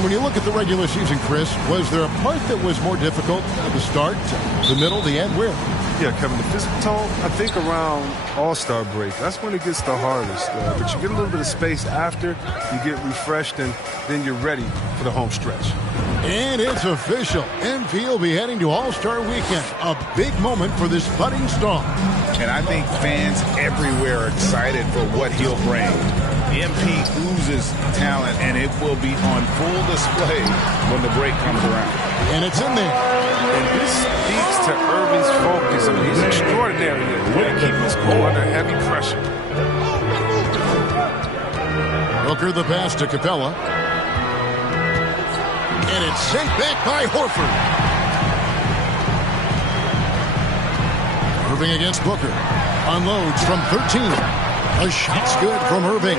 And when you look at the regular season, Chris, was there a part that was more difficult at the start, the middle, the end? Where? Yeah, Kevin, the physical tone, I think around All-Star break, that's when it gets the hardest. But you get a little bit of space after, you get refreshed, and then you're ready for the home stretch. And it's official. MP will be heading to All-Star Weekend. A big moment for this budding star. And I think fans everywhere are excited for what he'll bring. MP oozes talent, and it will be on full display when the break comes around. And it's in there. And this speaks to Irving's focus. I mean, he's extraordinary at keeping his cool under heavy pressure. Booker the pass to Capella. And it's sent back by Horford. Irving against Booker. Unloads from 13. A shot's good from Irving.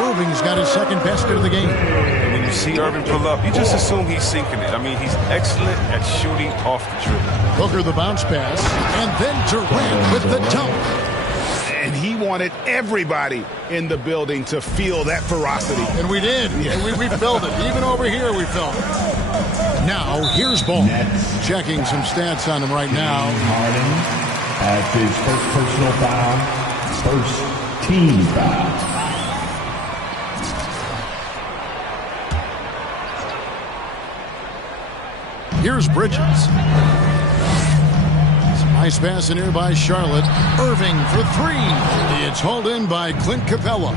Irving's got his second basket of the game. And when you see Irving pull up, you just assume he's sinking it. I mean, he's excellent at shooting off the dribble. Booker the bounce pass. And then Durant with the dunk. And he wanted everybody in the building to feel that ferocity. And we did. Yeah. And we felt it. Even over here we felt it. Now, here's Ball. Checking some stats on him right now. Harden at his first personal foul. First team foul. Here's Bridges. Nice pass in here by Charlotte. Irving for three. It's hauled in by Clint Capella.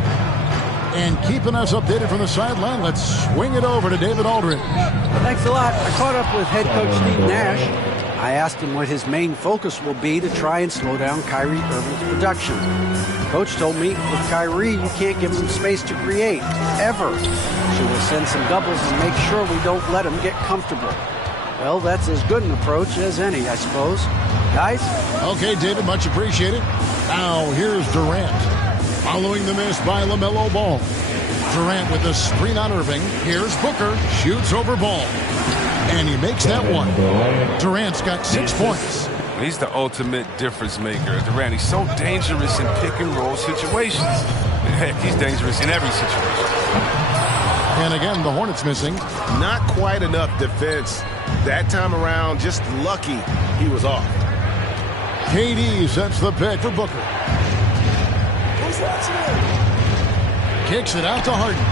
And keeping us updated from the sideline, let's swing it over to David Aldridge. Thanks a lot. I caught up with head coach Steve Nash. I asked him what his main focus will be to try and slow down Kyrie Irving's production. Coach told me with Kyrie, you can't give him space to create, ever. So we'll send some doubles and make sure we don't let him get comfortable. Well, that's as good an approach as any, I suppose. Guys? Okay, David, much appreciated. Now, here's Durant. Following the miss by LaMelo Ball. Durant with a screen on Irving. Here's Booker. Shoots over Ball. And he makes that one. Durant's got 6 points. He's the ultimate difference maker. Durant, he's so dangerous in pick and roll situations. Heck, he's dangerous in every situation. And again, the Hornets missing. Not quite enough defense. That time around, just lucky he was off. KD sets the pick for Booker. Kicks it out to Harden.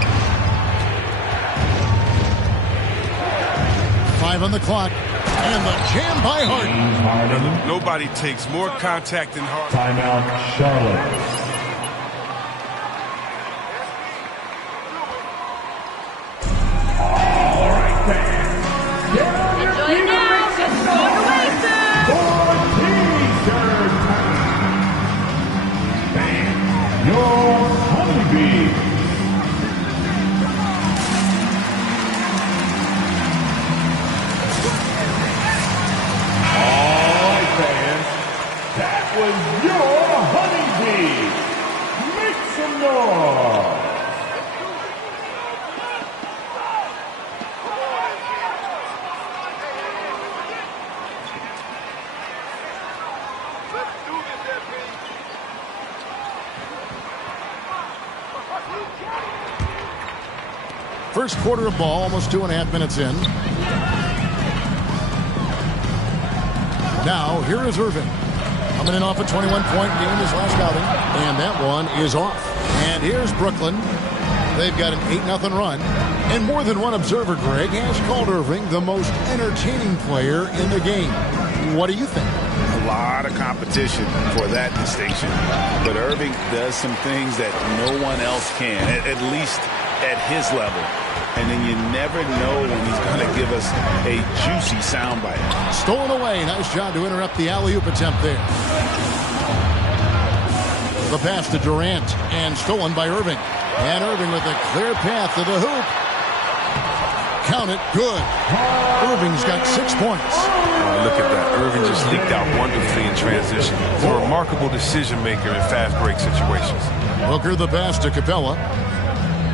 5 on the clock. And the jam by Harden. Nobody takes more contact than Harden. Timeout, Charlotte. All right, fans. Enjoy it now. Just going away soon. For T-shirt time. Fans, your honeybee. That was your honeybee. Make some noise. First quarter of ball, almost 2.5 minutes in. Now, here is Irving. Coming in off a 21-point game his last outing. And that one is off. And here's Brooklyn. They've got an 8-0 run. And more than one observer, Greg, has called Irving the most entertaining player in the game. What do you think? A lot of competition for that distinction. But Irving does some things that no one else can, at least at his level. And then you never know when he's going to give us a juicy soundbite. Stolen away. Nice job to interrupt the alley-oop attempt there. The pass to Durant and stolen by Irving. And Irving with a clear path to the hoop. Count it. Good. Irving's got 6 points. Look at that. Irving just leaked out wonderfully in transition. He's a remarkable decision maker in fast break situations. Booker the pass to Capella.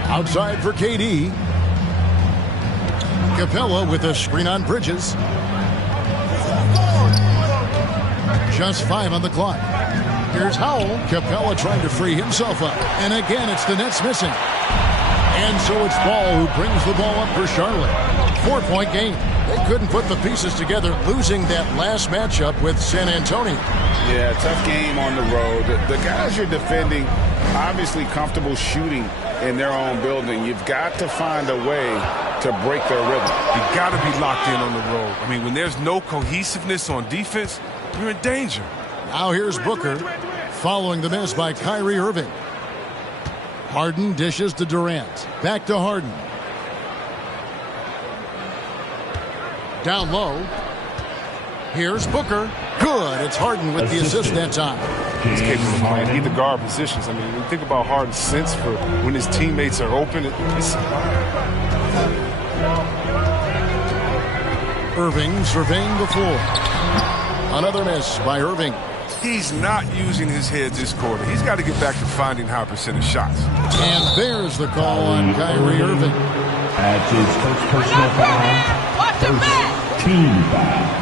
Outside for KD. Capella with a screen on Bridges. Just 5 on the clock. Here's Howell. Capella trying to free himself up. And again, it's the Nets missing. And so it's Ball who brings the ball up for Charlotte. 4-point game. They couldn't put the pieces together, losing that last matchup with San Antonio. Yeah, tough game on the road. The guys you're defending, obviously comfortable shooting in their own building. You've got to find a way to break their rhythm. You got to be locked in on the road. I mean, when there's no cohesiveness on defense, you're in danger. Now here's Booker, following the miss by Kyrie Irving. Harden dishes to Durant. Back to Harden. Down low. Here's Booker. Good. It's Harden with the assist that time. He's capable of playing either guard positions. I mean, when you think about Harden's sense for when his teammates are open, it's Irving surveying the floor. Another miss by Irving. he's not using his head this quarter. He's got to get back to finding high percentage shots. And there's the call on Kyrie Irving. That's his first personal foul. First team foul.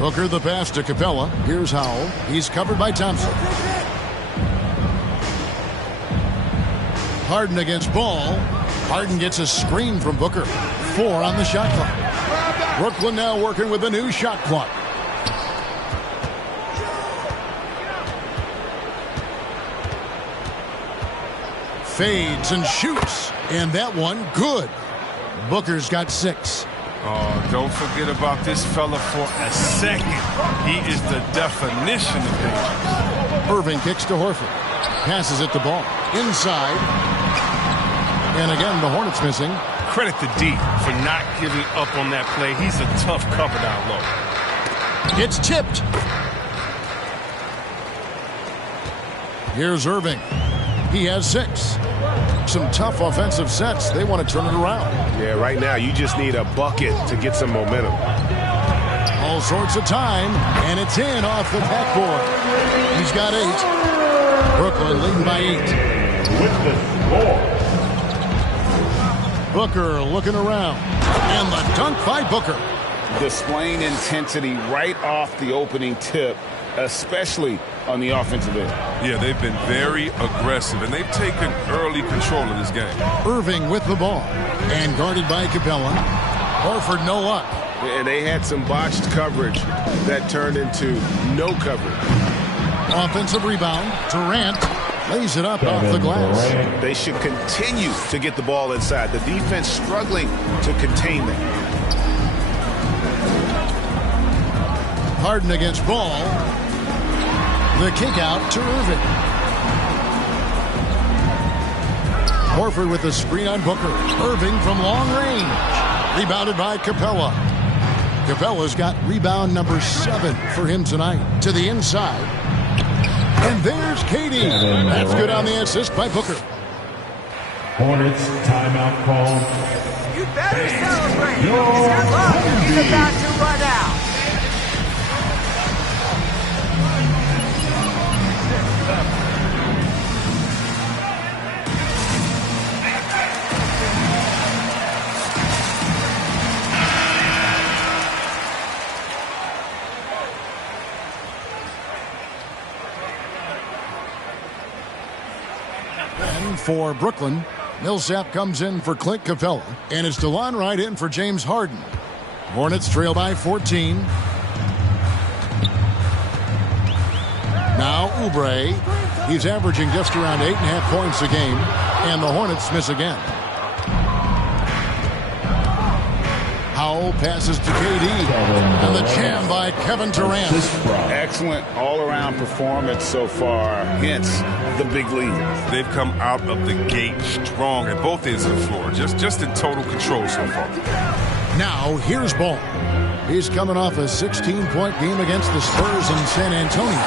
Booker the pass to Capella. Here's Howell. He's covered by Thompson. Harden against Ball. Harden gets a screen from Booker. 4 on the shot clock. Brooklyn now working with a new shot clock. Fades and shoots. And that one good. Booker's got 6. Oh, don't forget about this fella for a second. He is the definition of dangerous. Irving kicks to Horford. Passes it to Ball. Inside. And again, the Hornets missing. Credit to D for not giving up on that play. He's a tough cover down low. It's tipped. Here's Irving. He has 6. Some tough offensive sets. They want to turn it around. Yeah, right now you just need a bucket to get some momentum. All sorts of time, and it's in off the backboard. He's got 8. Brooklyn leading by 8. With the score. Booker looking around. And the dunk by Booker. Displaying intensity right off the opening tip, especially on the offensive end. Yeah, they've been very aggressive, and they've taken early control of this game. Irving with the ball. And guarded by Capella. Horford no luck. And they had some botched coverage that turned into no coverage. Offensive rebound. Durant lays it up off the glass. They should continue to get the ball inside. The defense struggling to contain them. Harden against Ball. The kick out to Irving. Horford with the screen on Booker. Irving from long range. Rebounded by Capella. Capella's got rebound number 7 for him tonight. To the inside. And there's KD. That's good on the assist by Booker. Hornets timeout call. You better celebrate. Good luck. He's about to run out. And for Brooklyn, Millsap comes in for Clint Capella. And it's DeLon Wright in for James Harden. Hornets trail by 14. Now Oubre. He's averaging just around 8.5 points a game. And the Hornets miss again. Howell passes to KD. And the jam by Kevin Durant. Excellent all-around performance so far, hence the big lead. They've come out of the gate strong at both ends of the floor, just in total control so far. Now here's Ball. He's coming off a 16-point game against the Spurs in San Antonio.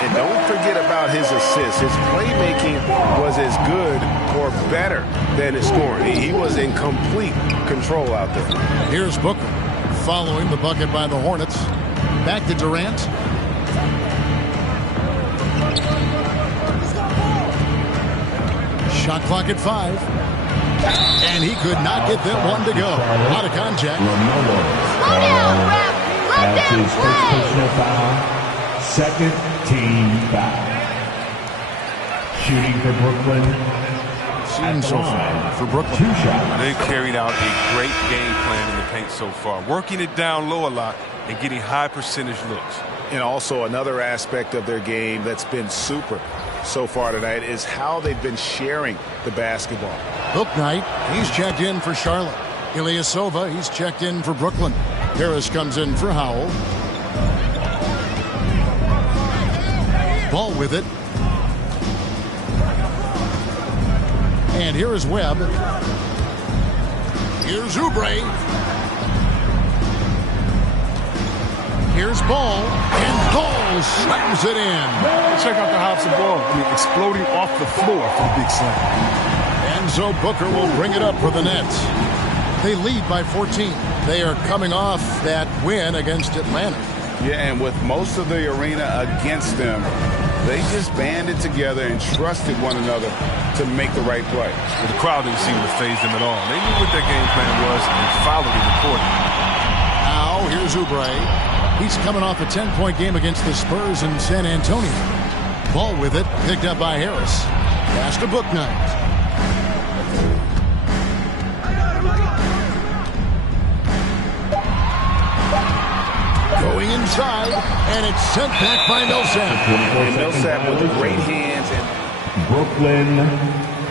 And don't forget about his assists. His playmaking was as good or better than his scoring. He was in complete control out there. Here's Booker following the bucket by the Hornets. Back to Durant. Shot clock at 5. And he could not get that one to go. Out of contact. Slow down, ref. Slow That's down, his first play. personal foul. Second team foul. Shooting for Brooklyn. Seen so far for Brooklyn. 2 shots. They carried out a great game plan in the paint so far, working it down low a lot and getting high percentage looks. And also another aspect of their game that's been super so far tonight is how they've been sharing the basketball. Bouknight, he's checked in for Charlotte. Ilyasova, he's checked in for Brooklyn. Harris comes in for Howell. Ball with it. And here is Webb. Here's Oubre. Here's Ball. And Ball slams it in. Check out the hops of ball. I mean, exploding off the floor for the big slam. And so Booker will bring it up for the Nets. They lead by 14. They are coming off that win against Atlanta. Yeah, and with most of the arena against them, they just banded together and trusted one another to make the right play. Well, the crowd didn't seem to faze them at all. They knew what their game plan was and followed it accordingly. Now here's Oubre. He's coming off a 10-point game against the Spurs in San Antonio. Ball with it, picked up by Harris. Pass to Bouknight. Going inside, and it's sent back by Millsap. And Millsap with great hands. And Brooklyn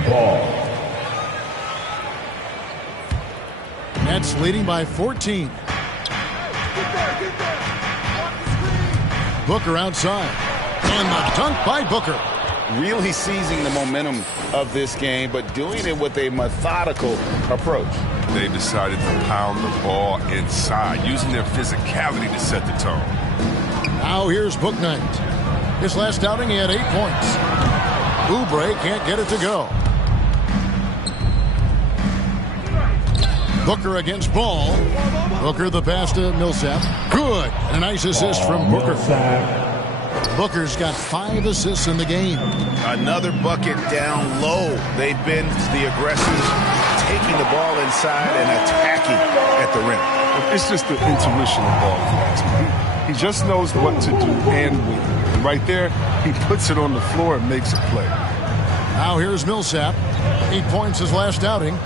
ball. Nets leading by 14. Booker outside. And the dunk by Booker. really seizing the momentum of this game, but doing it with a methodical approach. They decided to pound the ball inside, using their physicality to set the tone. Now here's Bouknight. His last outing, he had 8 points. Oubre can't get it to go. Booker against Ball. Booker the pass to Millsap. Good. And a nice assist from Booker. Booker's got 5 assists in the game. Another bucket down low. They've been the aggressors, taking the ball inside and attacking at the rim. It's just the intuition of ball class. He just knows what to do and when. And right there, he puts it on the floor and makes a play. Now here's Millsap. 8 points his last outing.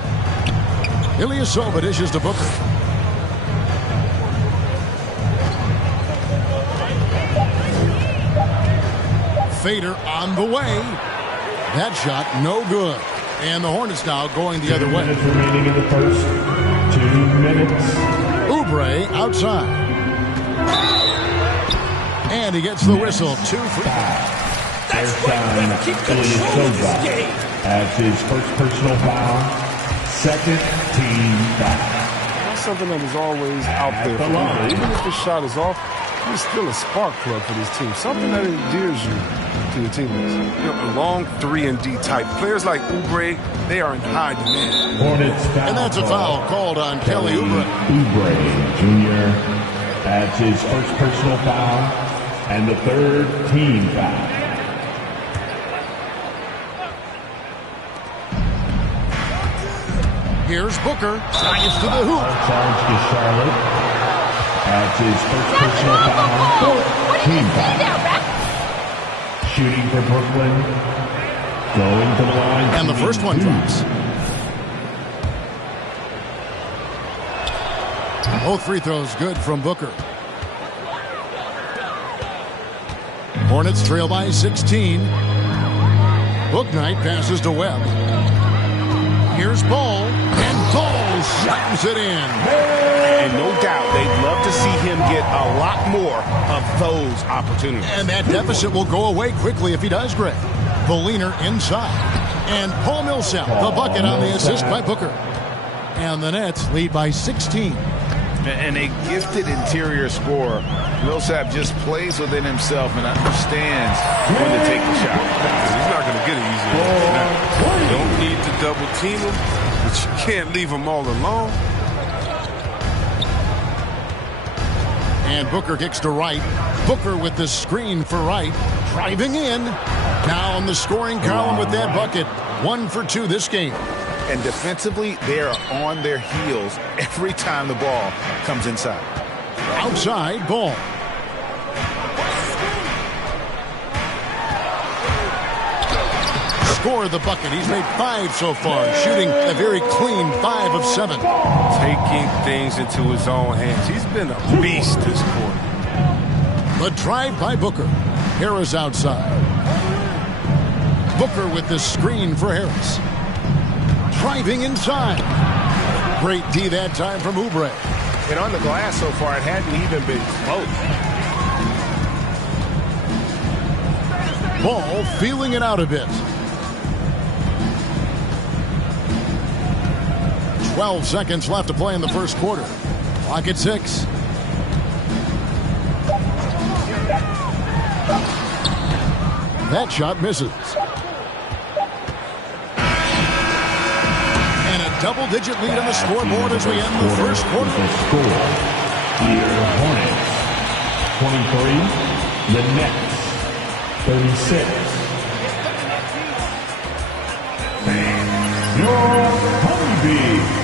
Ilyasova dishes to Booker. Fader on the way. That shot no good. And the Hornets now going the other way. 2 minutes remaining in the first. 2 minutes. Oubre outside. And he gets the whistle. 2 for 5. First time, Ilyasova adds his first personal foul. Second team foul. That's something that is always out there for people. Even if the shot is off, it's still a spark plug for this team. Something that endears you to your teammates. You know, a long 3-and-D type. Players like Oubre, they are in high demand. Hornets foul. And that's a foul called on Kelly Oubre. Oubre Jr. adds his first personal foul and the third team foul. Here's Booker. Ties to the hoop. Charge to Charlotte. Adds his first personal foul. Team foul. Shooting for Brooklyn. Going to the line. And the first one drops. Both free throws good from Booker. Hornets trail by 16. Bouknight passes to Webb. Here's Ball, and Ball slams it in. And no doubt, they'd love to see him get a lot more of those opportunities. And that deficit will go away quickly if he does, Greg. The leaner inside. And Paul Millsap, the bucket on the assist by Booker. And the Nets lead by 16. And a gifted interior scorer. Millsap just plays within himself and understands when to take the shot. He's not going to get it easy. You don't need to double team him, but you can't leave him all alone. And Booker kicks to Wright. Booker with the screen for Wright. Driving in. Down the scoring column with that bucket. 1 for 2 this game. And defensively, they are on their heels every time the ball comes inside. Outside ball. Score the bucket. He's made 5 so far, shooting a very clean 5 of 7. Taking things into his own hands. He's been a beast this quarter. The drive by Booker. Harris outside. Booker with the screen for Harris. Driving inside. Great D that time from Oubre. And on the glass so far, it hadn't even been close. Ball feeling it out a bit. 12 seconds left to play in the first quarter. Clock at 6. That shot misses. And a double-digit lead on the scoreboard as we end the first quarter. The score, here Hornets 23, the Nets 36. Your Honeybee.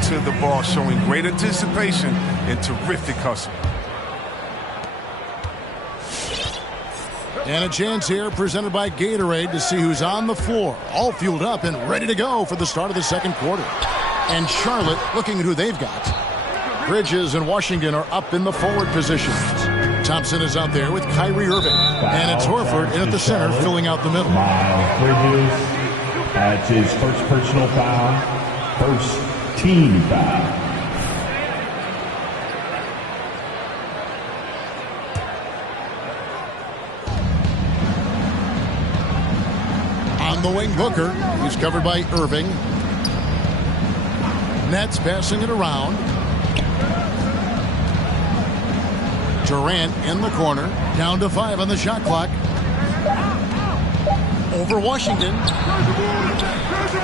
To the ball, showing great anticipation and terrific hustle. And a chance here presented by Gatorade to see who's on the floor, all fueled up and ready to go for the start of the second quarter. And Charlotte looking at who they've got. Bridges and Washington are up in the forward positions. Thompson is out there with Kyrie Irving. And it's Horford in at the center, filling out the middle. Miles Bridges, that's his first personal foul, first team foul. On the wing, Booker. He's covered by Irving. Nets passing it around. Durant in the corner. Down to 5 on the shot clock. Over Washington.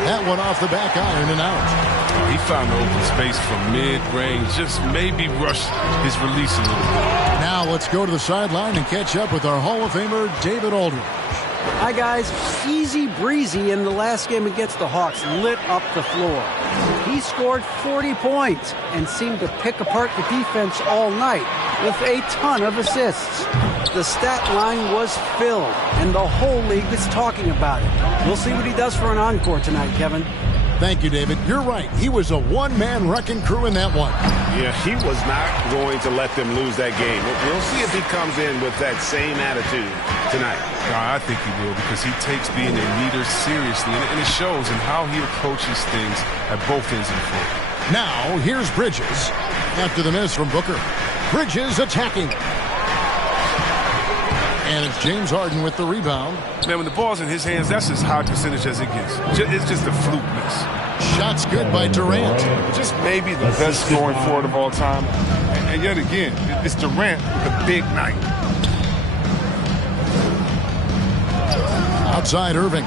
That one off the back iron and out. He found the open space from mid-range. Just maybe rushed his release a little bit. Now let's go to the sideline and catch up with our Hall of Famer, David Aldridge. Hi, guys. Easy breezy in the last game against the Hawks. Lit up the floor. He scored 40 points and seemed to pick apart the defense all night with a ton of assists. The stat line was filled, and the whole league is talking about it. We'll see what he does for an encore tonight, Kevin. Thank you, David. You're right. He was a one-man wrecking crew in that one. Yeah, he was not going to let them lose that game. We'll see if he comes in with that same attitude tonight. I think he will, because he takes being a leader seriously, and it shows in how he approaches things at both ends of the floor. Now, here's Bridges. After the miss from Booker. Bridges attacking. And it's James Harden with the rebound. Man, when the ball's in his hands, that's as high percentage as it gets. It's just a fluke miss. Shots good by Durant. Just maybe the best scoring forward of all time. And yet again, it's Durant with a big night. Outside Irving.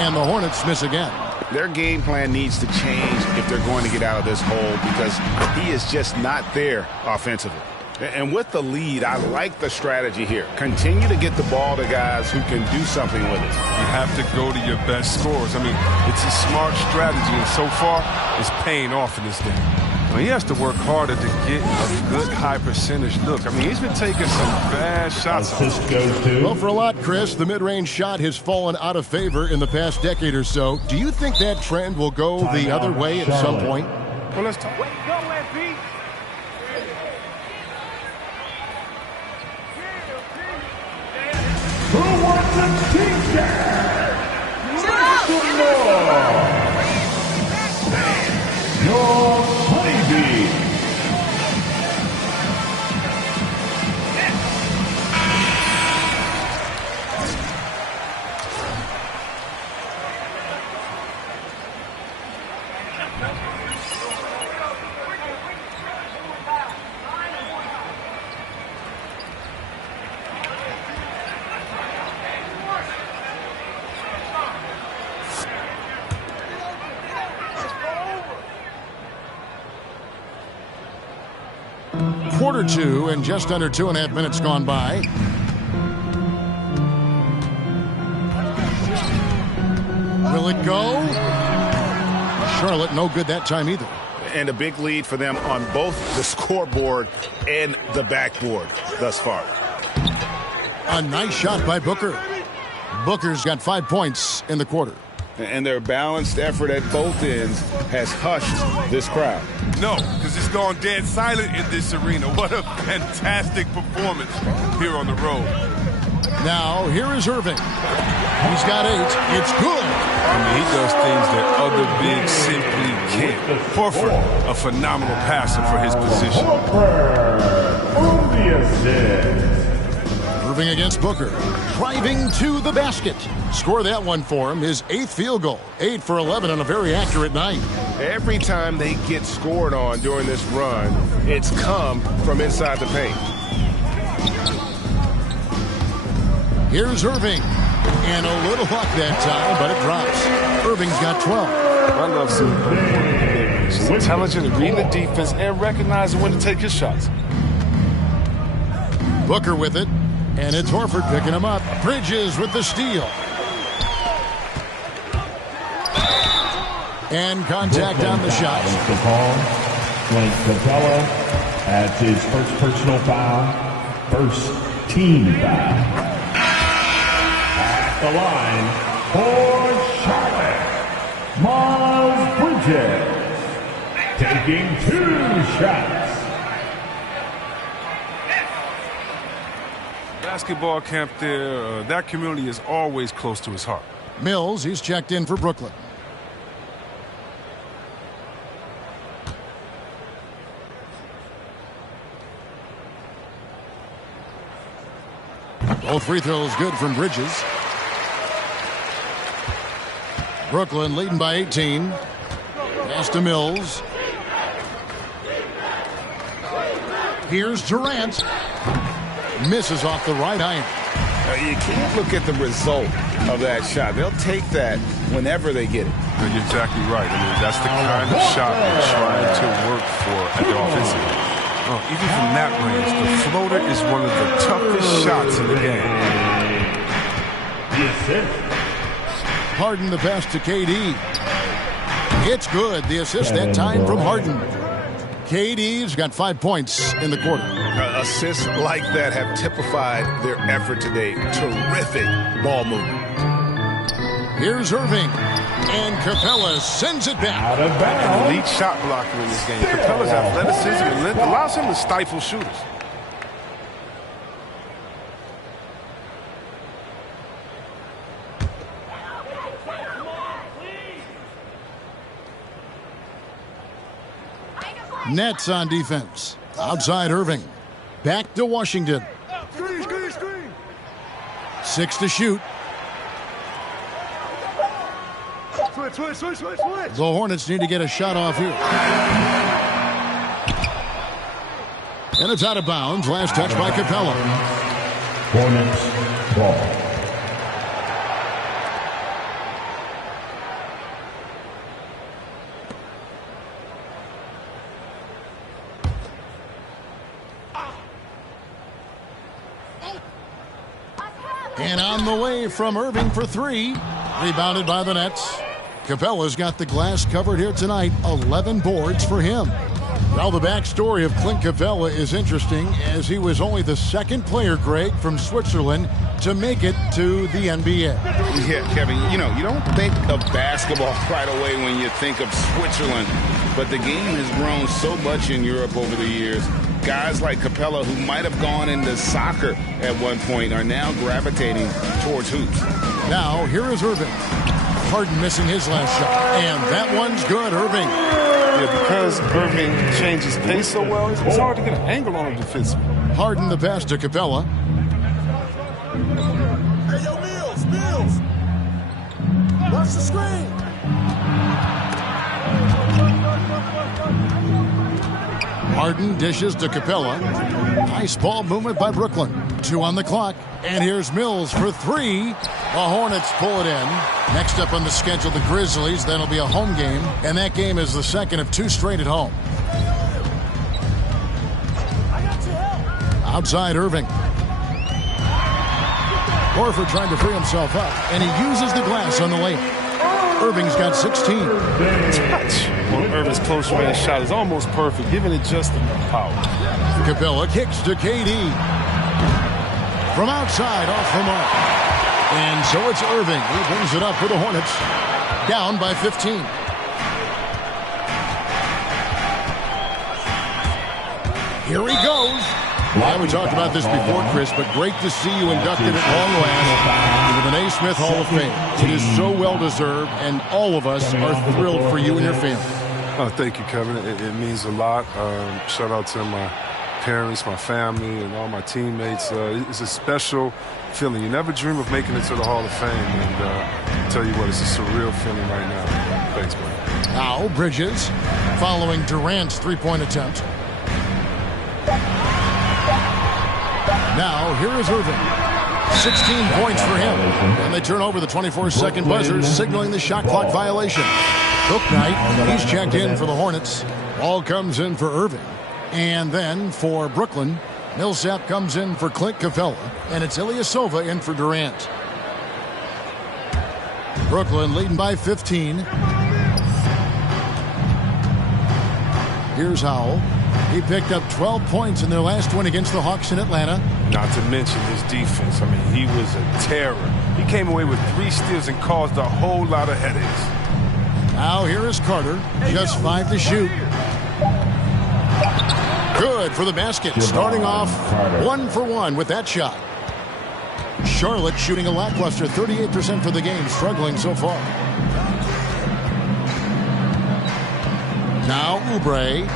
And the Hornets miss again. Their game plan needs to change if they're going to get out of this hole because he is just not there offensively. And with the lead, I like the strategy here. Continue to get the ball to guys who can do something with it. You have to go to your best scorers. I mean, it's a smart strategy, and so far, it's paying off in this game. I mean, he has to work harder to get a good high percentage look. I mean, he's been taking some bad shots. Well, for a lot, Chris, the mid-range shot has fallen out of favor in the past decade or so. Do you think that trend will go the other way at some point? Well, let's talk. Who wants a t-shirt? Your honeybee. Quarter two and just under 2.5 minutes gone by. Will it go? Charlotte no good that time either. And a big lead for them on both the scoreboard and the backboard thus far. A nice shot by Booker. Booker's got 5 points in the quarter. And their balanced effort at both ends has hushed this crowd. No, because it's gone dead silent in this arena. What a fantastic performance here on the road. Now, here is Irving. He's got 8. It's good. I mean, he does things that other bigs simply can't. Horford, a phenomenal passer for his position. Irving against Booker. Driving to the basket. Score that one for him. His 8th field goal. 8 for 11 on a very accurate night. Every time they get scored on during this run, it's come from inside the paint. Here's Irving. And a little luck that time, but it drops. Irving's got 12. I love seeing him. He's intelligent at reading the defense and recognizing when to take his shots. Booker with it. And it's Horford picking him up. Bridges with the steal. And contact on the shot. The call. Clint Capella adds his first personal foul. First team foul. At the line for Charlotte, Miles Bridges taking 2 shots. Basketball camp there, that community is always close to his heart. Mills, he's checked in for Brooklyn. Both free throws good from Bridges. Brooklyn leading by 18. Pass to Mills. Here's Durant. Misses off the right iron. You can't look at the result of that shot. They'll take that whenever they get it. You're exactly right. I mean, that's the kind of shot they're trying to work for at the offensive end. Even from that range, the floater is one of the toughest shots in the game. Harden the pass to KD. It's good. The assist that time from Harden. KD's got 5 points in the quarter. Assists like that have typified their effort today. Terrific ball movement. Here's Irving. And Capella sends it back. Out of bounds. An elite shot blocker in this game. Capella's athleticism and length allows him to stifle shooters. Nets on defense. Outside Irving. Back to Washington. 6 to shoot. The Hornets need to get a shot off here. And it's out of bounds. Last touch by Capella. Hornets ball. And on the way from Irving for three. Rebounded by the Nets. Capella's got the glass covered here tonight. 11 boards for him. Well, the backstory of Clint Capella is interesting, as he was only the second player, Greg, from Switzerland to make it to the NBA. Yeah, Kevin, you know, you don't think of basketball right away when you think of Switzerland, but the game has grown so much in Europe over the years. Guys like Capella, who might have gone into soccer at one point, are now gravitating towards hoops. Now, here is Irving. Harden missing his last shot, and that one's good, Irving. Yeah, because Irving changes pace so well, it's hard to get an angle on him defensively. Harden the pass to Capella. Hey, yo, Mills! Watch the screen! Harden dishes to Capella. Nice ball movement by Brooklyn. 2 on the clock. And here's Mills for three. The Hornets pull it in. Next up on the schedule, the Grizzlies. That'll be a home game. And that game is the second of 2 straight at home. Outside Irving. Horford trying to free himself up. And he uses the glass on the layup. Irving's got 16. Touch. Well, Irving's close range shot is almost perfect, giving it just enough power. Capella kicks to KD. From outside, off the mark. And so it's Irving who brings it up for the Hornets. Down by 15. Here he goes. Yeah, we talked about this before, Chris, but great to see you inducted at long last into the Naismith Hall of Fame. It is so well-deserved, and all of us are thrilled for you and your family. Oh, thank you, Kevin. It means a lot. Shout out to my parents, my family, and all my teammates. It's a special feeling. You never dream of making it to the Hall of Fame, and I tell you what, it's a surreal feeling right now. Thanks, man. Now, Bridges, following Durant's three-point attempt. Now, here is Irving. 16 points for him. And they turn over the 24-second buzzer, signaling the shot clock violation. Bouknight, he's checked in for the Hornets. Ball comes in for Irving. And then for Brooklyn, Millsap comes in for Clint Capella. And it's Ilyasova in for Durant. Brooklyn leading by 15. Here's Howell. He picked up 12 points in their last win against the Hawks in Atlanta. Not to mention his defense. I mean, he was a terror. He came away with 3 steals and caused a whole lot of headaches. Now here is Carter. Just 5 to shoot. Good for the basket. Starting off 1 for 1 with that shot. Charlotte shooting a lackluster 38% for the game, struggling so far. Now Oubre.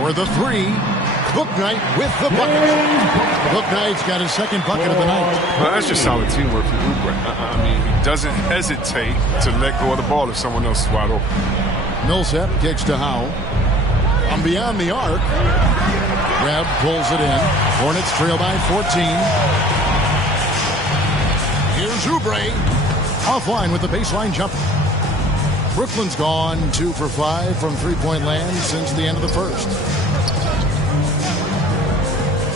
For the three, Bouknight with the bucket. Bouknight's got his second bucket of the night. Well, that's just solid teamwork for Oubre. I mean, he doesn't hesitate to let go of the ball if someone else is wide open. Millsap kicks to Howell. From beyond the arc, Webb pulls it in. Hornets trail by 14. Here's Oubre. Offline with the baseline jumper. Brooklyn's gone 2 for 5 from three-point land since the end of the first.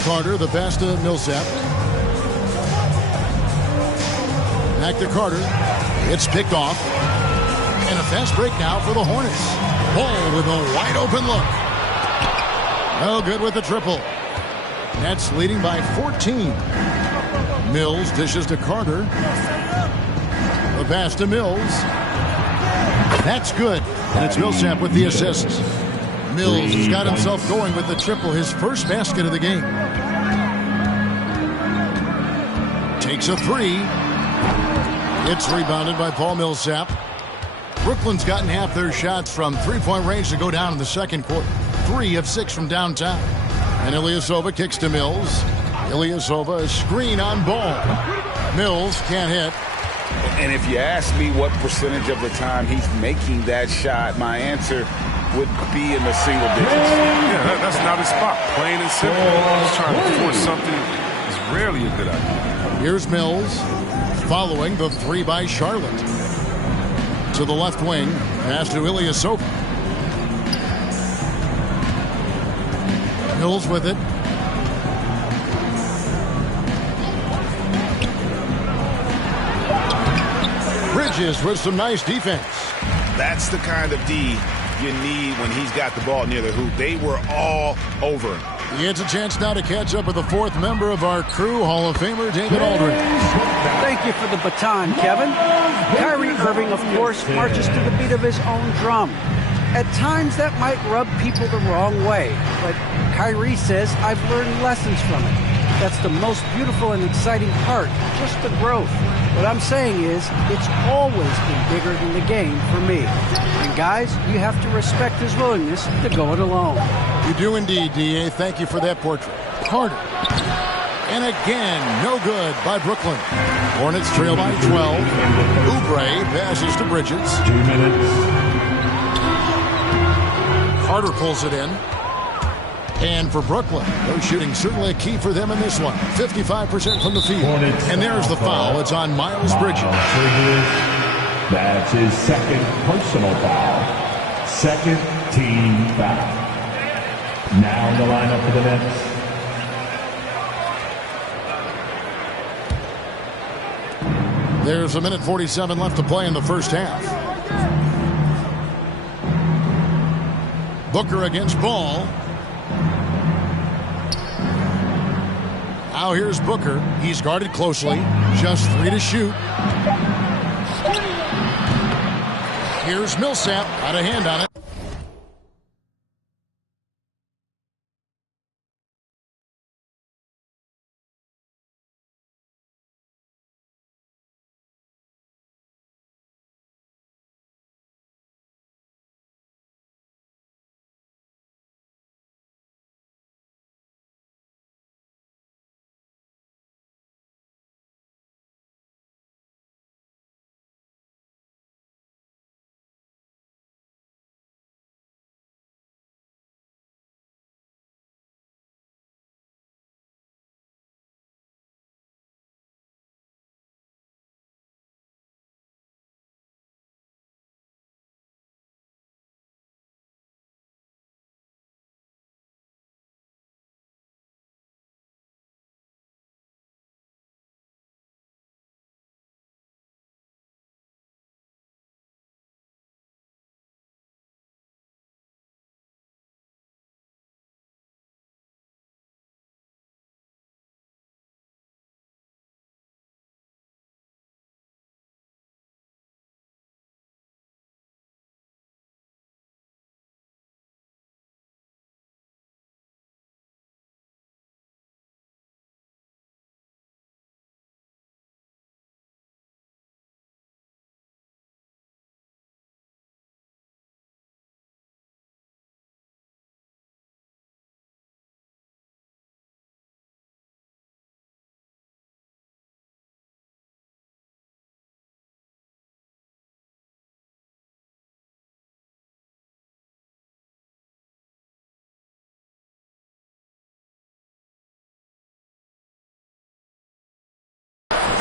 Carter, the pass to Millsap. Back to Carter. It's picked off. And a fast break now for the Hornets. Ball with a wide open look. No good with the triple. Nets leading by 14. Mills dishes to Carter. The pass to Mills. That's good. And it's Millsap with the assist. Mills has got himself going with the triple, his first basket of the game. Takes a three. It's rebounded by Paul Millsap. Brooklyn's gotten half their shots from three-point range to go down in the second quarter. 3 of 6 from downtown. And Ilyasova kicks to Mills. Ilyasova, a screen on ball. Mills can't hit. And if you ask me what percentage of the time he's making that shot, my answer would be in the single digits. Yeah, that's not his spot. Plain and simple. He's trying to force something is rarely a good idea. Here's Mills following the three by Charlotte. To the left wing, pass to Ilyasova. Mills with it. Bridges with some nice defense. That's the kind of D you need when he's got the ball near the hoop. They were all over him. He gets a chance now to catch up with the fourth member of our crew, Hall of Famer David Aldridge. Thank you for the baton, Kevin. Kyrie Irving, of course, marches to the beat of his own drum. At times, that might rub people the wrong way, but Kyrie says, I've learned lessons from it. That's the most beautiful and exciting part, just the growth. What I'm saying is, it's always been bigger than the game for me. And guys, you have to respect his willingness to go it alone. You do indeed, D.A. Thank you for that portrait. Carter. And again, no good by Brooklyn. Hornets trail by 12. Oubre passes to Bridges. 2 minutes. Carter pulls it in. And for Brooklyn, no shooting certainly a key for them in this one. 55% from the field. And there's the foul. It's on Miles Bridges. That's his second personal foul. Second team foul. Now in the lineup for the Nets. There's 1:47 left to play in the first half. Booker against Ball. Now here's Booker. He's guarded closely. Just 3 to shoot. Here's Millsap. Got a hand on it.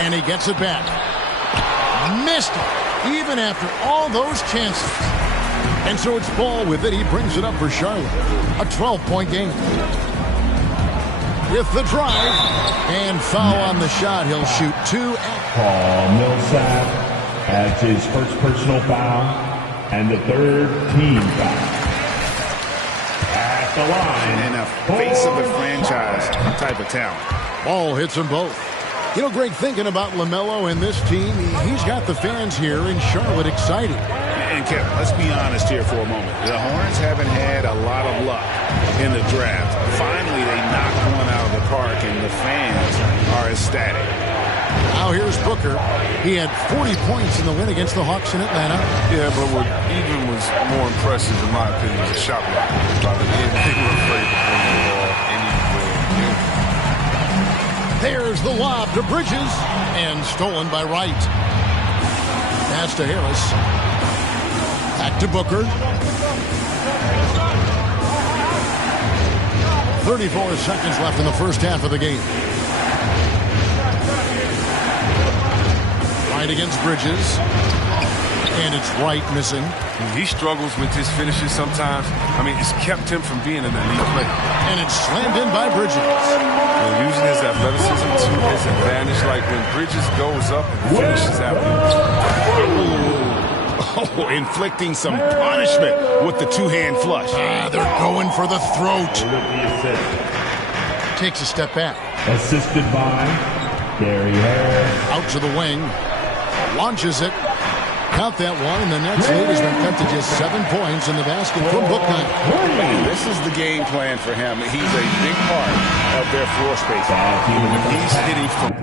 And he gets it back. Missed it, even after all those chances. And so it's Ball with it. He brings it up for Charlotte. A 12-point game. With the drive. And foul on the shot. He'll shoot 2. Paul Millsap adds his first personal foul and the third team foul. At the line. And a face of the franchise type of talent. Ball hits them both. You know, Greg, thinking about LaMelo and this team, he's got the fans here in Charlotte excited. And Kevin, let's be honest here for a moment. The Hornets haven't had a lot of luck in the draft. Finally, they knocked one out of the park, and the fans are ecstatic. Now here's Booker. He had 40 points in the win against the Hawks in Atlanta. Yeah, but what even was more impressive, in my opinion, was the shot block. By the end, they were afraid to bring the ball anywhere near. There's the lob to Bridges, and stolen by Wright. Pass to Harris. Back to Booker. 34 seconds left in the first half of the game. Wright against Bridges. And it's Wright missing. He struggles with his finishes sometimes. I mean, it's kept him from being an elite player. And it's slammed in by Bridges. And using his athleticism to his has advantage, like when Bridges goes up and finishes after. Oh, inflicting some punishment with the two-hand flush. They're going for the throat. Takes a step back. Assisted by Gary Harris. Out to the wing. Launches it. Count that one, and the Nets lead has been cut to just 7 points in the basket from Booknight. This is the game plan for him. He's a big part of their floor space. He's hitting from...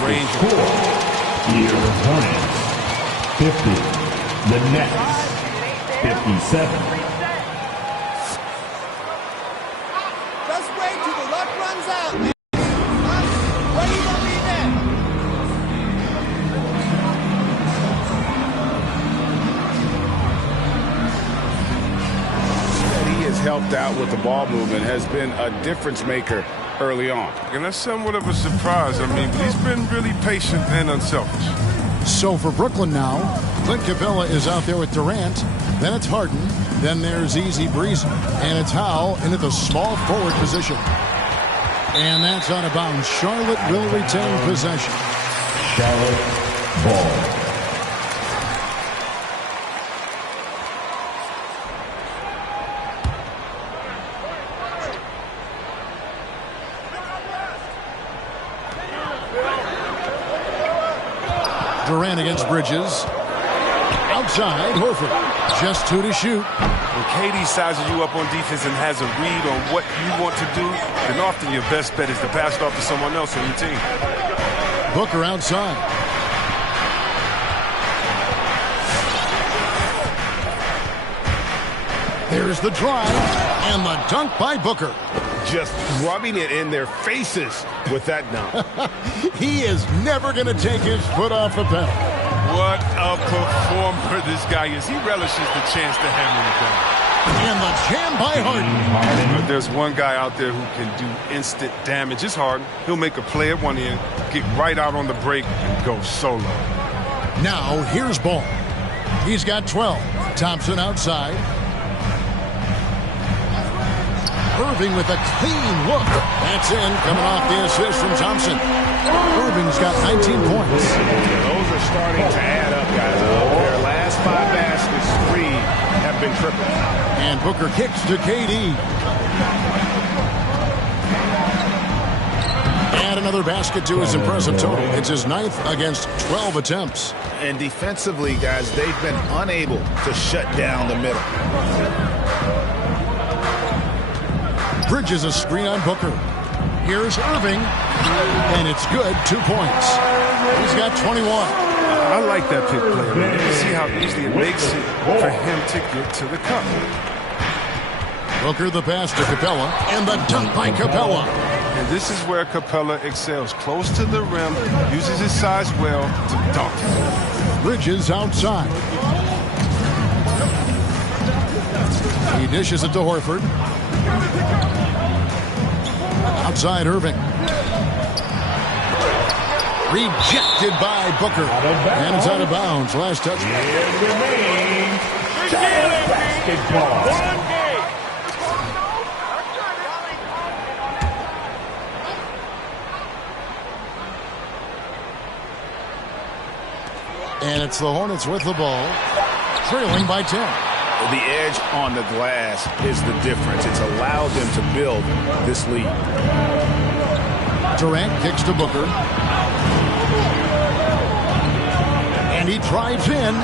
Range score. Here, Hornets 50. The Nets 57. Just wait till the luck runs out, man. Where you gonna be then? He has helped out with the ball movement, has been a difference maker early on. And that's somewhat of a surprise. I mean, but he's been really patient and unselfish. So for Brooklyn now, Clint Capella is out there with Durant. Then it's Harden. Then there's Easy Breezy. And it's Howe into the small forward position. And that's out of bounds. Charlotte will retain possession. Charlotte ball. Durant against Bridges. Outside, Horford. Just 2 to shoot. When KD sizes you up on defense and has a read on what you want to do, then often your best bet is to pass it off to someone else on your team. Booker outside. There's the drive and the dunk by Booker. Just rubbing it in their faces with that dunk. He is never going to take his foot off the pedal. What a performer this guy is. He relishes the chance to hammer it down. And the jam by Harden. But there's one guy out there who can do instant damage. It's Harden. He'll make a play at one end, get right out on the break, and go solo. Now, here's Ball. He's got 12. Thompson outside. Irving with a clean look. That's in, coming off the assist from Thompson. Irving's got 19 points. Those are starting to add up, guys. Their last 5 baskets, 3 have been triple. And Booker kicks to KD. Add another basket to his impressive total. It's his 9th against 12 attempts. And defensively, guys, they've been unable to shut down the middle. Bridges a screen on Booker. Here's Irving, and it's good. 2 points. He's got 21. I like that pick play. Man. You can see how easily it makes it for him to get to the cup. Booker the pass to Capella, and the dunk by Capella. And this is where Capella excels. Close to the rim, uses his size well to dunk. Bridges outside. He dishes it to Horford. Outside Irving. Rejected by Booker. And it's out of bounds. Last touch. Basketball. And it's the Hornets with the ball, trailing by 10. The edge on the glass is the difference. It's allowed them to build this lead. Durant kicks to Booker. And he drives in.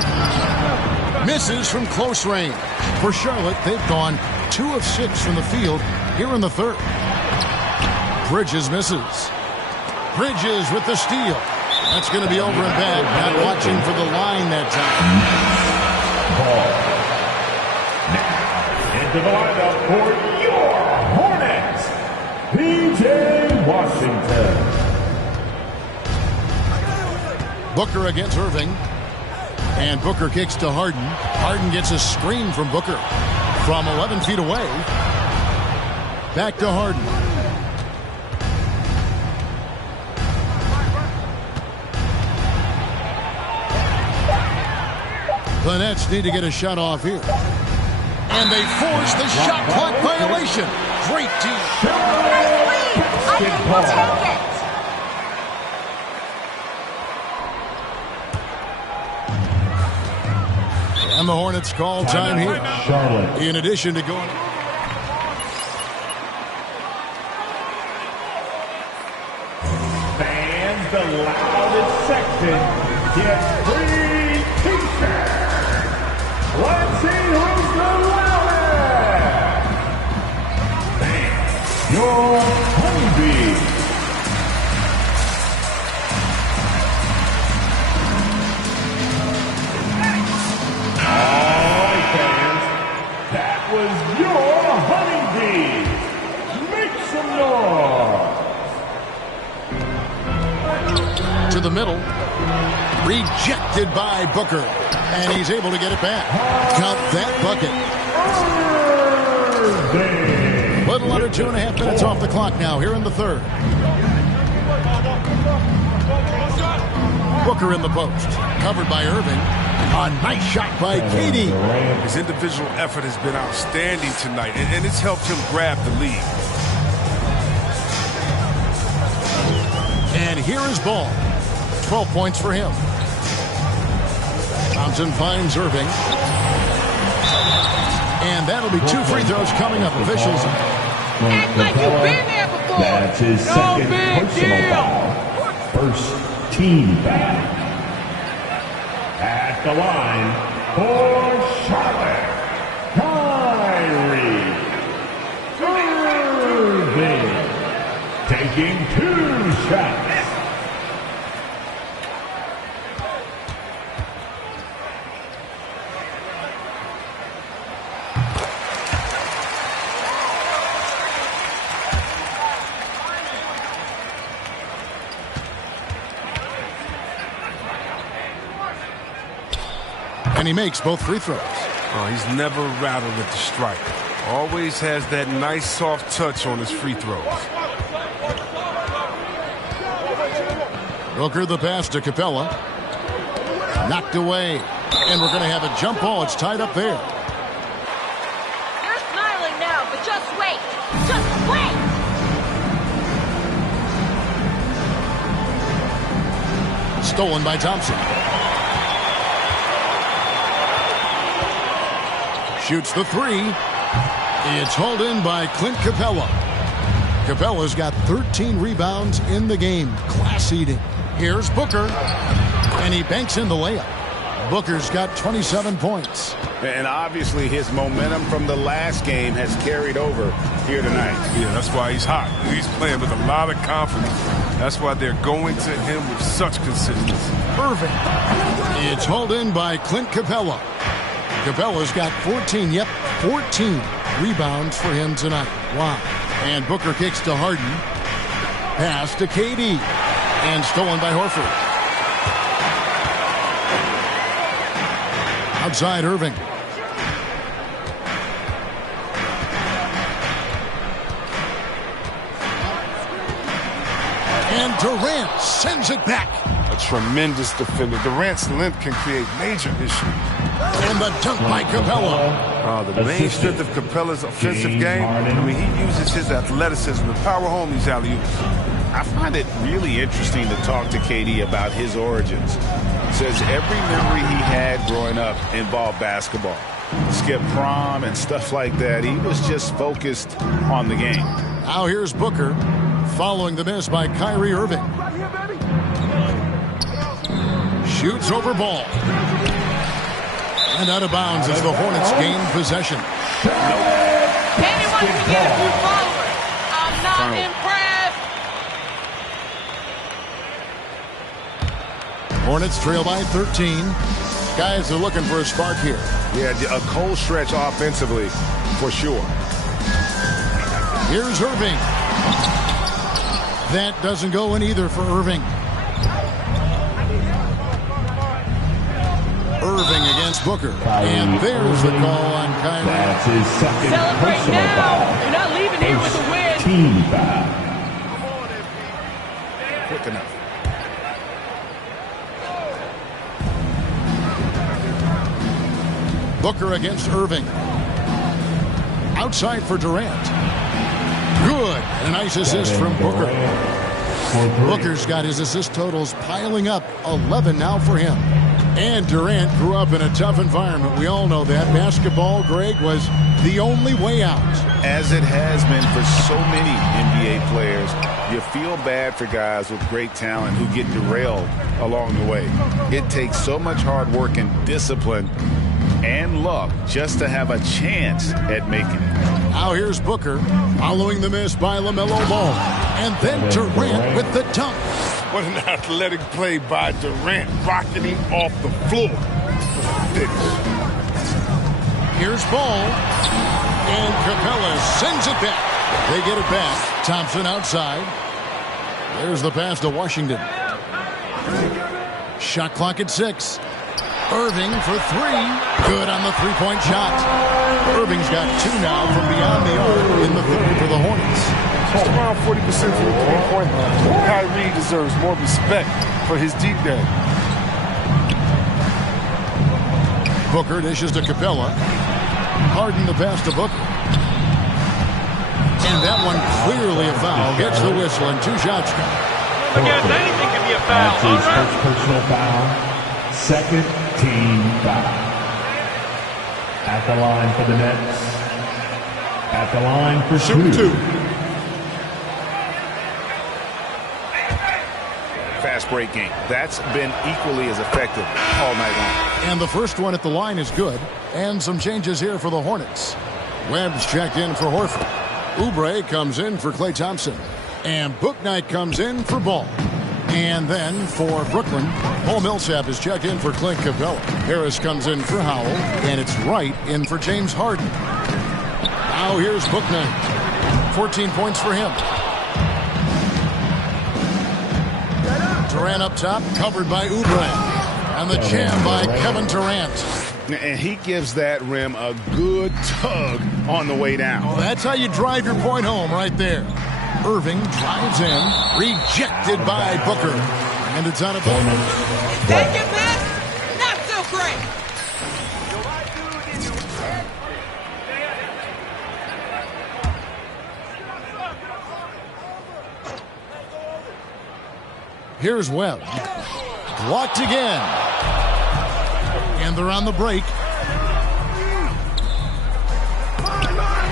Misses from close range. For Charlotte, they've gone 2 of 6 from the field here in the third. Bridges misses. Bridges with the steal. That's going to be over and back. Not watching for the line that time. Ball. Now, into the lineup for your Hornets, P.J. Washington. Booker against Irving. And Booker kicks to Harden. Harden gets a screen from Booker from 11 feet away. Back to Harden. The Nets need to get a shot off here. And they force the shot clock violation. Great team. I think we'll take it. And the Hornets call time here. Charlotte. In addition to going... Fans, the loudest section gets free t-shirts. Let's see who's the loudest. Fans, your honeybee. All right, fans. That was your honeybee. Make some noise. To the middle. Rejected by Booker. And he's able to get it back. Count that bucket. Little under 2.5 minutes off the clock now here in the third. Booker in the post. Covered by Irving. A nice shot by KD. His individual effort has been outstanding tonight, and it's helped him grab the lead. And here is Ball. 12 points for him. Thompson finds Irving. And that'll be 2 free throws coming up. Officials. Act like you've been there before. That's his second personal foul. First team foul. At the line for Charlotte, Kyrie Irving taking 2 shots. And he makes both free throws. He's never rattled at the strike. Always has that nice soft touch on his free throws. Booker the pass to Capella. Knocked away. And we're going to have a jump ball. It's tied up there. You're smiling now, but just wait. Just wait. Stolen by Thompson. Shoots the three. It's hauled in by Clint Capella. Capella's got 13 rebounds in the game. Class eating. Here's Booker. And he banks in the layup. Booker's got 27 points. And obviously his momentum from the last game has carried over here tonight. Yeah, that's why he's hot. He's playing with a lot of confidence. That's why they're going to him with such consistency. Irving. It's hauled in by Clint Capella. Capella's got 14 rebounds for him tonight. Wow. And Booker kicks to Harden. Pass to KD. And stolen by Horford. Outside Irving. And Durant sends it back. A tremendous defender. Durant's length can create major issues. And the dunk by Capella. The main strength of Capella's offensive game, I mean, he uses his athleticism to power home these alley-oops. I find it really interesting to talk to KD about his origins. Says every memory he had growing up involved basketball. Skip prom and stuff like that. He was just focused on the game. Now here's Booker following the miss by Kyrie Irving. Shoots over ball. And out of bounds as the Hornets gain possession. Anyone can get a few followers. I'm not impressed. Hornets trail by 13. Guys are looking for a spark here. Yeah, a cold stretch offensively, for sure. Here's Irving. That doesn't go in either for Irving. Irving against Booker. And there's the call on Kyrie. That's his second Celebrate personal now. foul. You're not leaving here with a win. Team foul. Quick enough. Booker against Irving. Outside for Durant. Good. And a nice assist from Booker. Booker's got his assist totals piling up. 11 now for him. And Durant grew up in a tough environment. We all know that. Basketball, Greg, was the only way out. As it has been for so many NBA players, you feel bad for guys with great talent who get derailed along the way. It takes so much hard work and discipline and luck just to have a chance at making it. Now here's Booker following the miss by LaMelo Ball. And then Durant with the dunk. What an athletic play by Durant, rocketing off the floor. Here's Ball. And Capella sends it back. They get it back. Thompson outside. There's the pass to Washington. Shot clock at 6. Irving for 3. Good on the three-point shot. Irving's got 2 now from beyond the arc in the third for the Hornets. Just around 40% from the three-point line. Kyrie deserves more respect for his deep game. Booker dishes to Capella. Harden the pass to Booker. And that one clearly a foul. Gets the whistle and 2 shots go. Against anything can be a foul. That's his first personal foul. Second team foul. At the line for the Nets. At the line for two. Fast break game. That's been equally as effective all night long. And the first one at the line is good. And some changes here for the Hornets. Webb's checked in for Horford. Oubre comes in for Klay Thompson. And Bouknight comes in for Ball. And then for Brooklyn, Paul Millsap is checked in for Clint Capella. Harris comes in for Howell. And it's Wright in for James Harden. Now here's Bouknight. 14 points for him. Durant up top, covered by Oubre. And the jam by Kevin Durant. And he gives that rim a good tug on the way down. Oh, that's how you drive your point home right there. Irving drives in, rejected by Booker. And it's out of bounds. Take it, man. Not so great. Here's Webb. Blocked again. And they're on the break.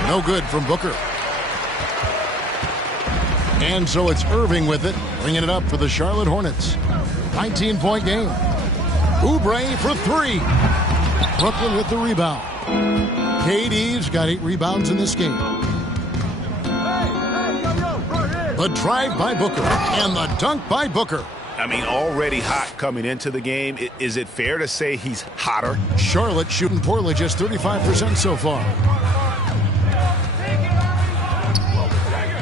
No good from Booker. And so it's Irving with it, bringing it up for the Charlotte Hornets. 19-point game. Oubre for three. Brooklyn with the rebound. KD's got 8 rebounds in this game. The drive by Booker and the dunk by Booker. I mean, already hot coming into the game. Is it fair to say he's hotter? Charlotte shooting poorly, just 35% so far.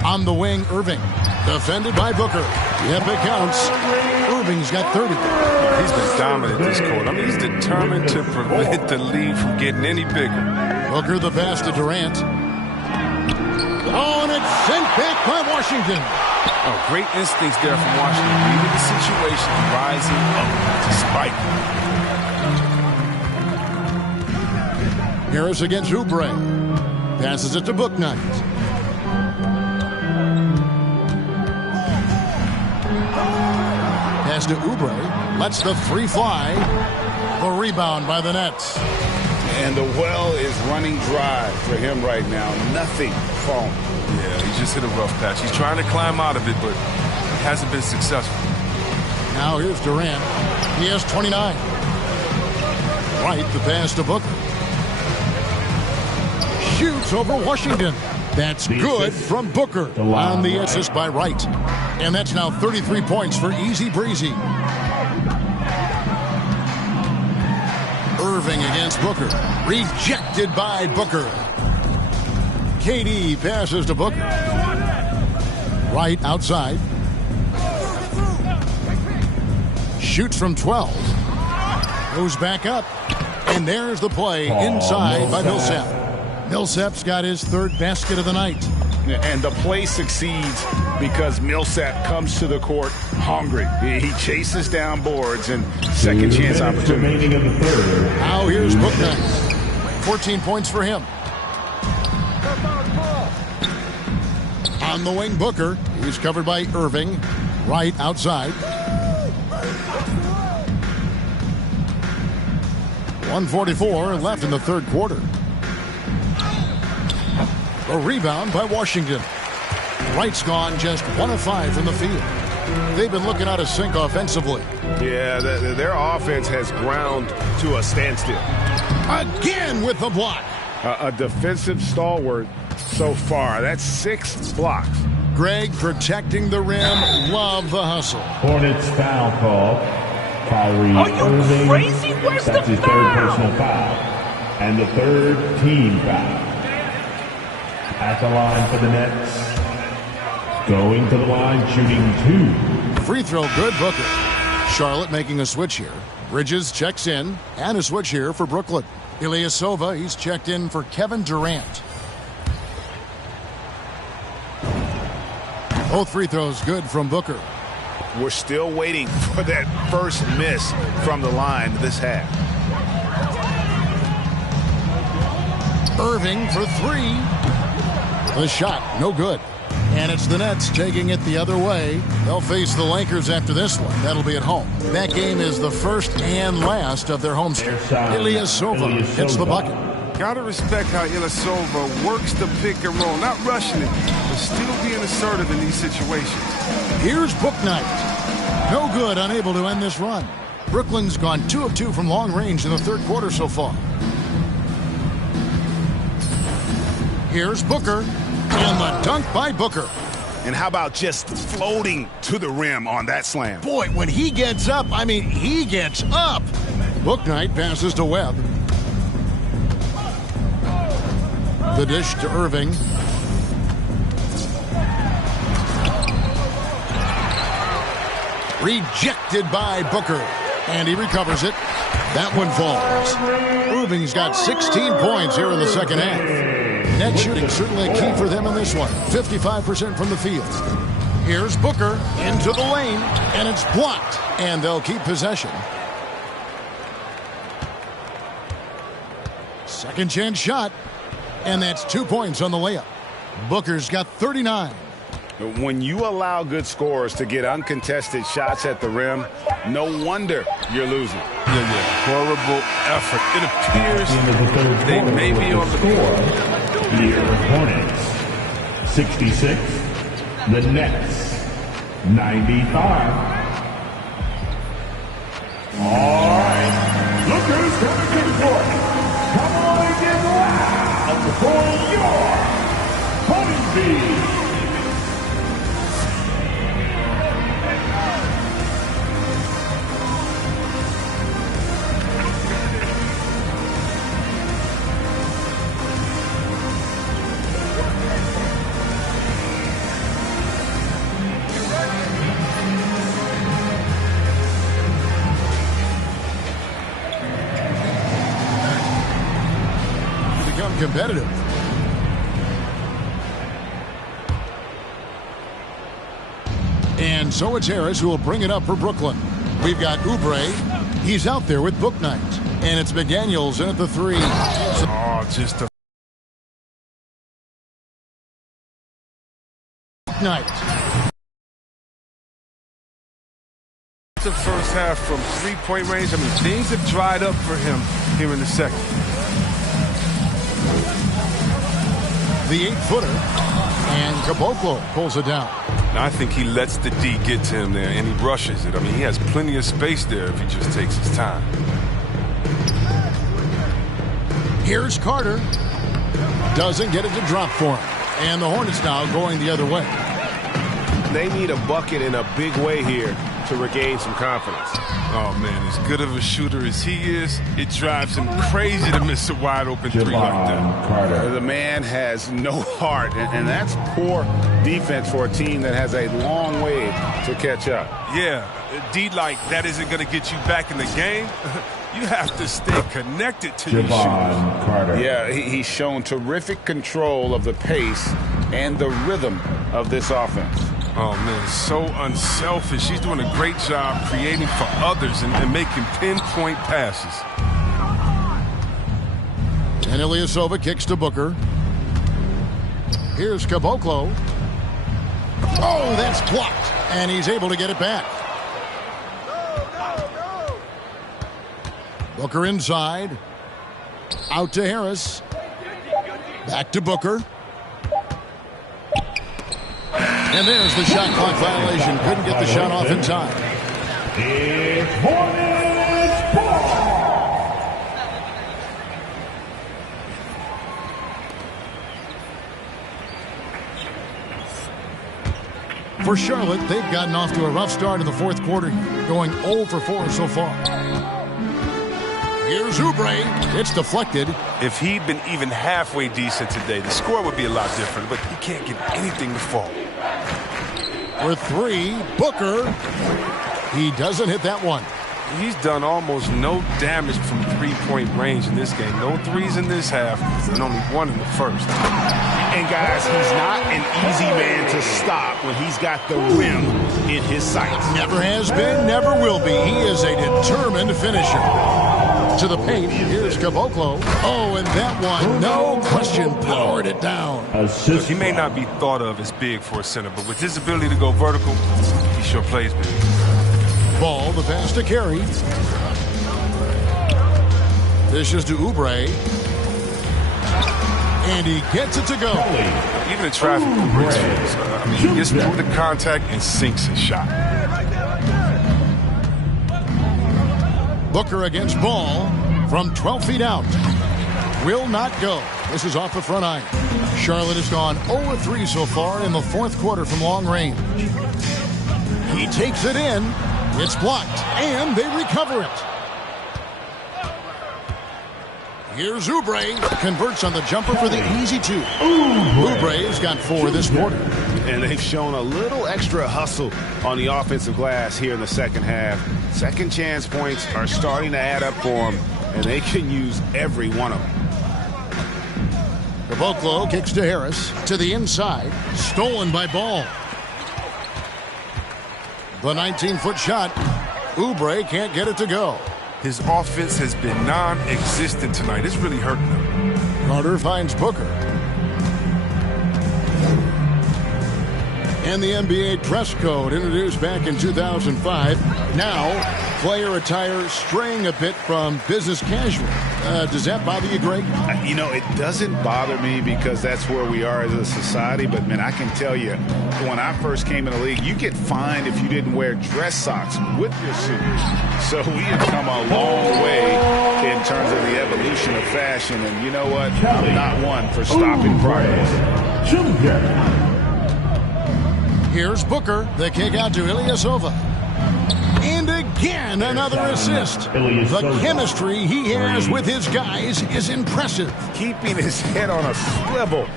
On the wing, Irving. Defended by Booker. Yep, it counts. Irving's got 30. He's been dominant this quarter. I mean, he's determined to prevent the lead from getting any bigger. Booker the pass to Durant. Oh, and it's sent back by Washington. Oh, great instincts there from Washington. Reading the situation, rising up to spike. Harris against Oubre. Passes it to Bouknight. Pass to Oubre. Lets the three fly. The rebound by the Nets. And the well is running dry for him right now. Nothing falling. Yeah, he just hit a rough patch. He's trying to climb out of it, but he hasn't been successful. Now here's Durant. He has 29. Right, the pass to Booker. Shoots over Washington. That's good from Booker on the assist by Wright. And that's now 33 points for Easy Breezy. Irving against Booker. Rejected by Booker. KD passes to Booker. Wright outside. Shoots from 12. Goes back up. And there's the play inside by Millsap. Millsap's got his 3rd basket of the night. And the play succeeds because Millsap comes to the court hungry. He chases down boards and second chance opportunity. Now here's Bouknight. 14 points for him. On the wing, Booker. He's covered by Irving. Right outside. 1:44 left in the 3rd quarter. A rebound by Washington. Wright's gone just 1 of 5 from the field. They've been looking out of sync offensively. Yeah, their offense has ground to a standstill. Again with the block. A defensive stalwart so far. That's 6 blocks. Greg protecting the rim. Love the hustle. Hornets foul call. Kyrie Irving. Crazy? Where's That's the his foul? 3rd personal foul. And the 3rd team foul. At the line for the Nets. Going to the line, shooting 2. Free throw good, Booker. Charlotte making a switch here. Bridges checks in, and a switch here for Brooklyn. Ilyasova, he's checked in for Kevin Durant. Both free throws good from Booker. We're still waiting for that first miss from the line this half. Irving for 3. The shot, no good. And it's the Nets taking it the other way. They'll face the Lakers after this one. That'll be at home. That game is the first and last of their home stretch. Ilyasova hits the bucket. Gotta respect how Ilyasova works the pick and roll, not rushing it, but still being assertive in these situations. Here's Bouknight. No good, unable to end this run. Brooklyn's gone 2 of 2 from long range in the 3rd quarter so far. Here's Booker. And the dunk by Booker. And how about just floating to the rim on that slam? Boy, when he gets up, I mean, he gets up. Bouknight passes to Webb. The dish to Irving. Rejected by Booker. And he recovers it. That one falls. Irving's got 16 points here in the second half. Net shooting certainly a key for them in this one. 55% from the field. Here's Booker into the lane, and it's blocked, and they'll keep possession. Second chance shot, and that's 2 points on the layup. Booker's got 39. When you allow good scorers to get uncontested shots at the rim, no wonder you're losing. Yeah. Horrible effort. It appears they may be on the score. Here, Hornets 66. The Nets 95. All right. Look who's coming to the court. Come on and get loud for your Honeybee. Competitive. And so it's Harris who will bring it up for Brooklyn. We've got Oubre. He's out there with Book Night. And it's McDaniels in at the 3. Oh, just a Night. the first half from three-point range. I mean, things have dried up for him here in the second. The 8-footer, and Caboclo pulls it down. I think he lets the D get to him there, and he rushes it. I mean, he has plenty of space there if he just takes his time. Here's Carter. Doesn't get it to drop for him. And the Hornets now going the other way. They need a bucket in a big way here to regain some confidence. Oh, man, as good of a shooter as he is, it drives him crazy to miss a wide-open three like that. Carter. The man has no heart, and that's poor defense for a team that has a long way to catch up. Yeah, D like that isn't going to get you back in the game. You have to stay connected to these shooters. Carter. Yeah, he's shown terrific control of the pace and the rhythm of this offense. Oh, man, so unselfish. He's doing a great job creating for others and making pinpoint passes. And Ilyasova kicks to Booker. Here's Caboclo. Oh, that's blocked. And he's able to get it back. Booker inside. Out to Harris. Back to Booker. And there's the shot clock violation. Couldn't get the shot off in time. It's Hornets ball. For Charlotte, they've gotten off to a rough start in the fourth quarter, going 0 for 4 so far. Here's Oubre. It's deflected. If he'd been even halfway decent today, the score would be a lot different, but he can't get anything to fall. For 3, Booker. He doesn't hit that one. He's done almost no damage from three-point range in this game. No threes in this half, and only one in the first. And guys, he's not an easy man to stop when he's got the rim in his sights. Never has been, never will be. He is a determined finisher. To the paint, here's Caboclo. Oh, and that one, no question, powered it down. Look, he may not be thought of as big for a center, but with his ability to go vertical, he sure plays big. Ball, the pass to Carey. This is to Oubre. And he gets it to go. Even in traffic, he gets through the contact and sinks his shot. Booker against Ball from 12 feet out. Will not go. This is off the front iron. Charlotte has gone 0-3 so far in the fourth quarter from long range. He takes it in. It's blocked, and they recover it. Here's Oubre. Converts on the jumper for the easy 2. Oubre's got 4 this quarter. And they've shown a little extra hustle on the offensive glass here in the second half. Second chance points are starting to add up for them, and they can use every one of them. Caboclo kicks to Harris to the inside. Stolen by Ball. The 19-foot shot. Oubre can't get it to go. His offense has been non-existent tonight. It's really hurting him. Carter finds Booker. And the NBA dress code introduced back in 2005. Now, player attire straying a bit from business casual. Does that bother you, Greg? You know, it doesn't bother me because that's where we are as a society. But, man, I can tell you, when I first came in the league, you get fined if you didn't wear dress socks with your suit. So we have come a long way in terms of the evolution of fashion. And you know what? Not one for stopping progress. Here's Booker. The kick out to Ilyasova. And again, another assist. The chemistry he has with his guys is impressive. Keeping his head on a swivel,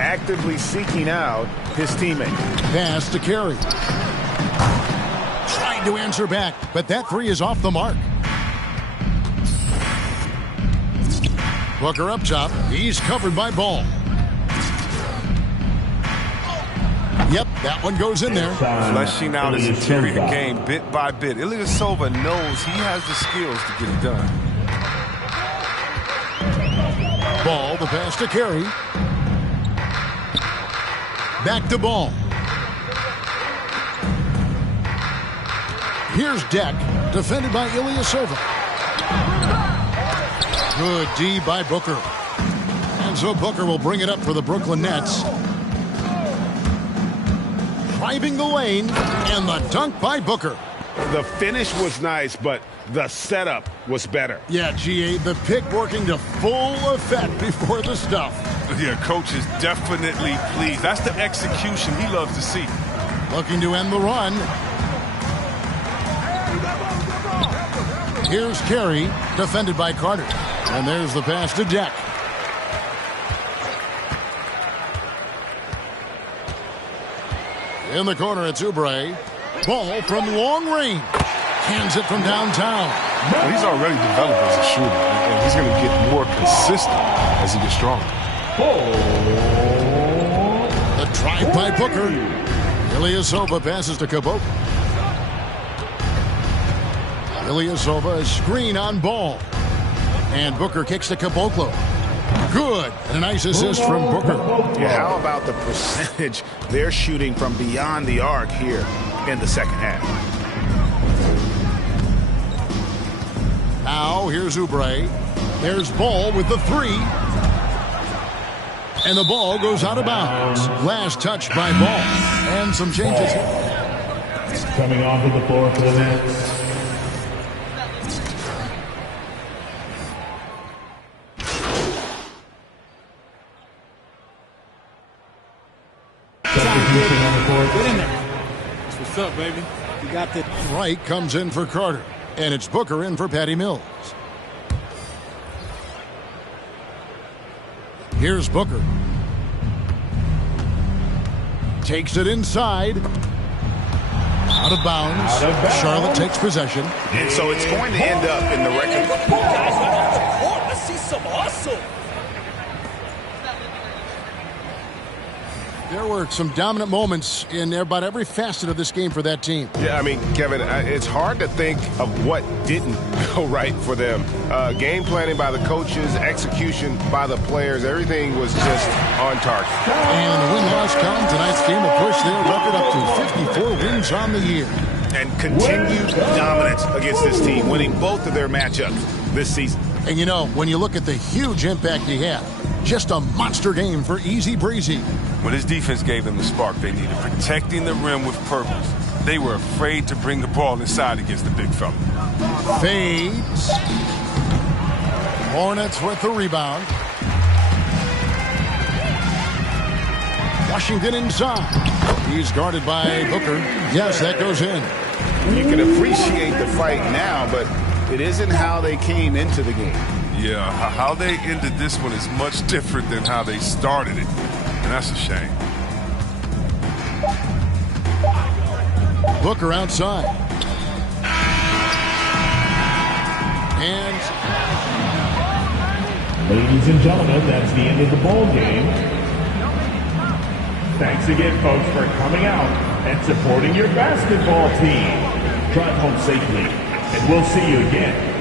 actively seeking out his teammate. Pass to Carey. Tried to answer back, but that three is off the mark. Booker up top. He's covered by Ball. Yep, that one goes in there. Fleshing out his interior game bit by bit. Ilyasova knows he has the skills to get it done. Ball, the pass to Carey. Back to Ball. Here's Deck, defended by Ilyasova. Good D by Booker. And so Booker will bring it up for the Brooklyn Nets. Driving the lane, and the dunk by Booker. The finish was nice, but the setup was better. Yeah, GA, the pick working to full effect before the stuff. Yeah, coach is definitely pleased. That's the execution he loves to see. Looking to end the run. Here's Carey, defended by Carter. And there's the pass to Deck. In the corner, it's Oubre. Ball from long range. Hands it from downtown. Well, he's already developed as a shooter, and he's going to get more consistent as he gets stronger. The drive by Booker. Ilyasova passes to Caboclo. Ilyasova, a screen on Ball. And Booker kicks to Caboclo. Good. And a nice assist from Booker. Yeah, how about the percentage they're shooting from beyond the arc here in the second half? Now, here's Oubre. There's Ball with the three. And the ball goes out of bounds. Last touch by Ball. And some changes. Coming onto the floor for the Nets. Get in there. What's up, baby? You got the Wright comes in for Carter. And it's Booker in for Patty Mills. Here's Booker. Takes it inside. Out of bounds. Charlotte takes possession. And so it's going to end up in the record. Let's see some hustle. There were some dominant moments in about every facet of this game for that team. Yeah, I mean, Kevin, it's hard to think of what didn't go right for them. Game planning by the coaches, execution by the players, everything was just on target. And the win-loss column, tonight's team will push their record up to 54 wins on the year. And continued dominance against this team, winning both of their matchups this season. And you know, when you look at the huge impact he had, just a monster game for Easy Breezy. When his defense gave them the spark they needed, protecting the rim with purpose. They were afraid to bring the ball inside against the big fella. Fades. Hornets with the rebound. Washington inside. He's guarded by Booker. Yes, that goes in. You can appreciate the fight now, but it isn't how they came into the game. Yeah, how they ended this one is much different than how they started it. And that's a shame. Booker outside. And Ladies and gentlemen, that's the end of the ball game. Thanks again, folks, for coming out and supporting your basketball team. Drive home safely, and we'll see you again